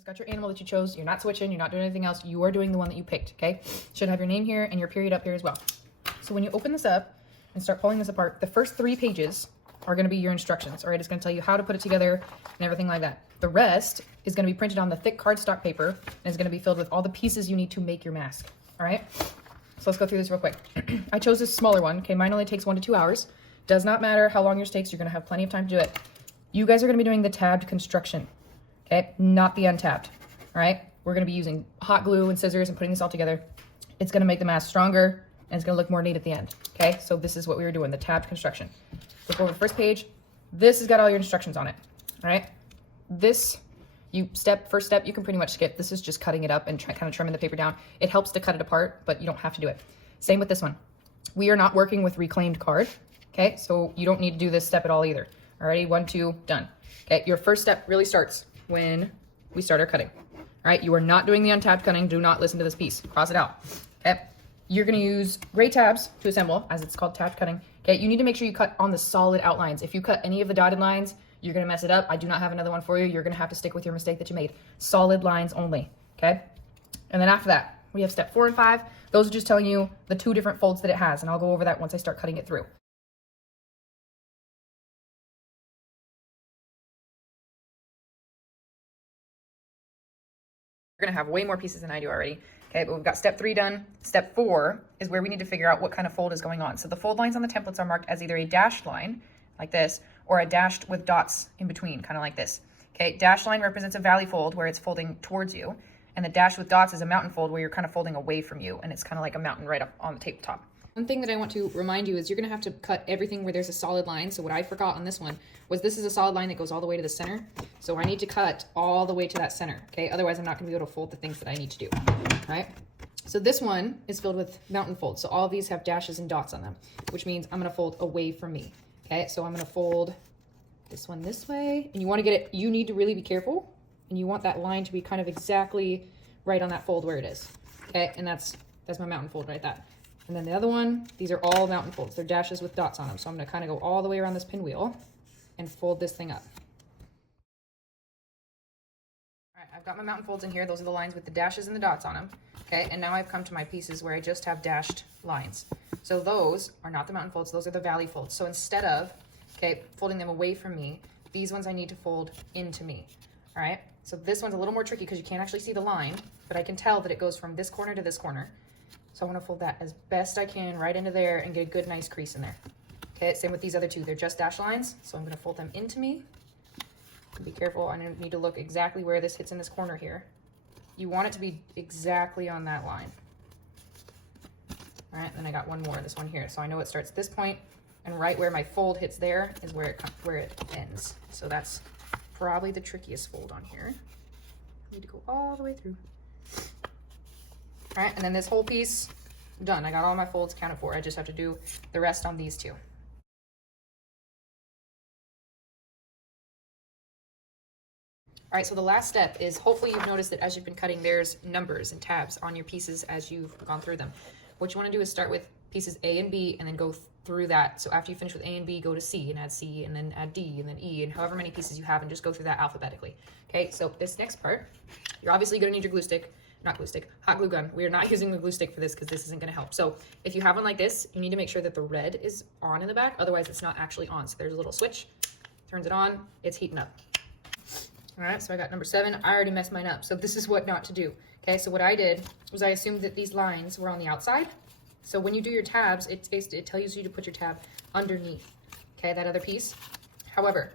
Just got your animal that you chose. You're not switching. You're not doing anything else. You are doing the one that you picked, okay? Should have your name here and your period up here as well. So when you open this up and start pulling this apart, the first 3 pages are going to be your instructions, all right? It's going to tell you how to put it together and everything like that. The rest is going to be printed on the thick cardstock paper and is going to be filled with all the pieces you need to make your mask, all right? So let's go through this real quick. I chose this smaller one, okay? Mine only takes 1 to 2 hours. Does not matter how long yours takes. You're going to have plenty of time to do it. You guys are going to be doing the tabbed construction, okay? Not the untabbed, all right? We're going to be using hot glue and scissors and putting this all together. It's going to make the mask stronger and it's going to look more neat at the end, okay? So this is what we were doing, the tabbed construction. Look over the first page. This has got all your instructions on it, all right? This, first step, you can pretty much skip. This is just cutting it up and kind of trimming the paper down. It helps to cut it apart, but you don't have to do it. Same with this one. We are not working with reclaimed card, okay? So you don't need to do this step at all either. Alrighty, 1, 2, done. Okay, your first step really starts when we start our cutting. All right, you are not doing the untabbed cutting. Do not listen to this piece. Cross it out. Okay, you're gonna use gray tabs to assemble, as it's called tabbed cutting. Okay, you need to make sure you cut on the solid outlines. If you cut any of the dotted lines, you're gonna mess it up. I do not have another one for you. You're gonna have to stick with your mistake that you made. Solid lines only, okay? And then after that, we have step 4 and 5. Those are just telling you the 2 different folds that it has, and I'll go over that once I start cutting it through. You're gonna have way more pieces than I do already. Okay, but we've got step 3 done. Step 4 is where we need to figure out what kind of fold is going on. So the fold lines on the templates are marked as either a dashed line, like this, or a dashed with dots in between, kind of like this. Okay, dashed line represents a valley fold where it's folding towards you, and the dash with dots is a mountain fold where you're kind of folding away from you, and it's kind of like a mountain right up on the tabletop. One thing that I want to remind you is you're gonna have to cut everything where there's a solid line. So what I forgot on this one was this is a solid line that goes all the way to the center. So I need to cut all the way to that center, okay? Otherwise I'm not gonna be able to fold the things that I need to do, all right? So this one is filled with mountain folds. So all of these have dashes and dots on them, which means I'm gonna fold away from me, okay? So I'm gonna fold this one this way, and you wanna get it, you need to really be careful, and you want that line to be kind of exactly right on that fold where it is, okay? And that's my mountain fold right there. And then the other one, these are all mountain folds. They're dashes with dots on them. So I'm gonna kind of go all the way around this pinwheel and fold this thing up. All right, I've got my mountain folds in here. Those are the lines with the dashes and the dots on them. Okay, and now I've come to my pieces where I just have dashed lines. So those are not the mountain folds, those are the valley folds. So instead of, okay, folding them away from me, these ones I need to fold into me, all right? So this one's a little more tricky because you can't actually see the line, but I can tell that it goes from this corner to this corner. So I'm gonna fold that as best I can right into there and get a good nice crease in there. Okay, same with these other 2. They're just dash lines. So I'm gonna fold them into me. Be careful, I need to look exactly where this hits in this corner here. You want it to be exactly on that line. All right, then I got one more, this one here. So I know it starts at this point, and right where my fold hits there is where it ends. So that's probably the trickiest fold on here. I need to go all the way through. All right, and then this whole piece, done. I got all my folds counted for. I just have to do the rest on these 2. All right, so the last step is hopefully you've noticed that as you've been cutting, there's numbers and tabs on your pieces as you've gone through them. What you wanna do is start with pieces A and B and then go through that. So after you finish with A and B, go to C and add C and then add D and then E and however many pieces you have and just go through that alphabetically. Okay, so this next part, you're obviously gonna need your glue stick. Not glue stick, hot glue gun. We are not using the glue stick for this because this isn't gonna help. So if you have one like this, you need to make sure that the red is on in the back, otherwise it's not actually on. So there's a little switch, turns it on, it's heating up. All right, so I got number 7. I already messed mine up. So this is what not to do. Okay, so what I did was I assumed that these lines were on the outside. So when you do your tabs, it tells you to put your tab underneath, okay, that other piece. However,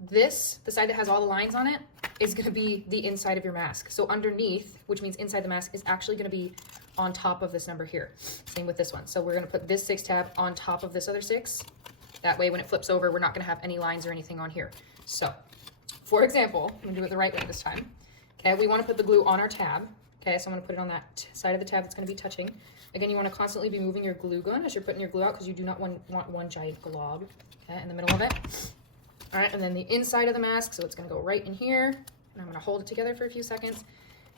the side that has all the lines on it is gonna be the inside of your mask. So underneath, which means inside the mask, is actually gonna be on top of this number here. Same with this one. So we're gonna put this 6 tab on top of this other 6. That way when it flips over, we're not gonna have any lines or anything on here. So, for example, I'm gonna do it the right way this time. Okay, we wanna put the glue on our tab. Okay, so I'm gonna put it on that side of the tab that's gonna be touching. Again, you wanna constantly be moving your glue gun as you're putting your glue out because you do not want one giant glob, okay, in the middle of it. All right, and then the inside of the mask, so it's gonna go right in here, and I'm gonna hold it together for a few seconds.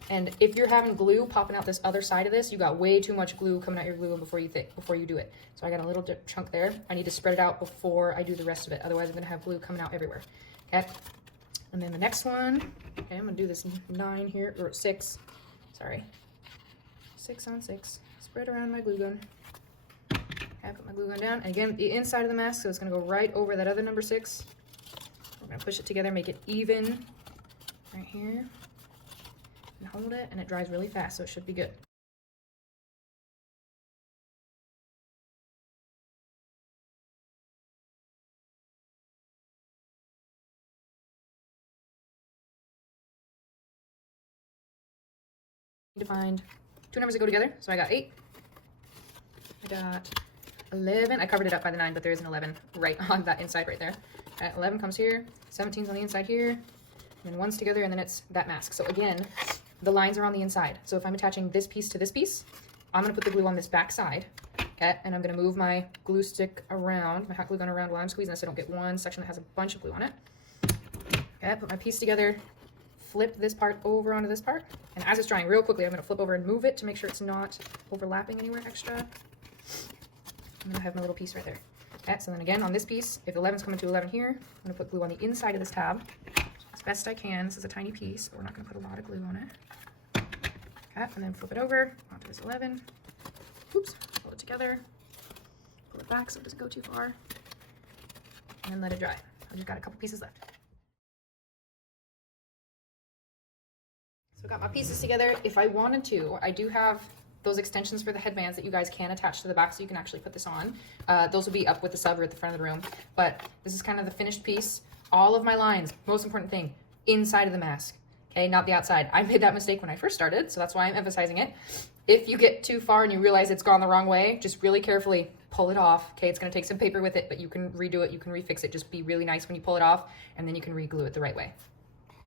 And if you're having glue popping out this other side of this, you got way too much glue coming out your glue gun before you do it. So I got a little chunk there. I need to spread it out before I do the rest of it. Otherwise, I'm gonna have glue coming out everywhere, okay? And then the next one, okay, I'm gonna do this 9 here, or 6, sorry. 6 on 6, spread around my glue gun. Okay, put my glue gun down. And again, the inside of the mask, so it's gonna go right over that other number 6. We're gonna push it together, make it even right here. And hold it, and it dries really fast, so it should be good. Need to find 2 numbers that go together, so I got 8. I got 11. I covered it up by the 9, but there is an 11 right on that inside right there. 11 comes here, 17's on the inside here, and then 1's together, and then it's that mask. So again, the lines are on the inside. So if I'm attaching this piece to this piece, I'm gonna put the glue on this back side, okay? And I'm gonna move my glue stick around, my hot glue gun around while I'm squeezing this so I don't get one section that has a bunch of glue on it. Okay, put my piece together, flip this part over onto this part, and as it's drying real quickly, I'm gonna flip over and move it to make sure it's not overlapping anywhere extra. And then I have my little piece right there. Okay, so then again on this piece, if 11's coming to 11 here, I'm gonna put glue on the inside of this tab as best I can. This is a tiny piece, so we're not gonna put a lot of glue on it. Okay, and then flip it over onto this 11. Oops, pull it together, pull it back so it doesn't go too far, and then let it dry. I just got a couple pieces left. So I got my pieces together. If I wanted to, I do have those extensions for the headbands that you guys can attach to the back so you can actually put this on. Those will be up with the sub or at the front of the room. But this is kind of the finished piece. All of my lines, most important thing, inside of the mask, okay, not the outside. I made that mistake when I first started, so that's why I'm emphasizing it. If you get too far and you realize it's gone the wrong way, just really carefully pull it off, okay? It's gonna take some paper with it, but you can redo it, you can refix it. Just be really nice when you pull it off, and then you can re-glue it the right way.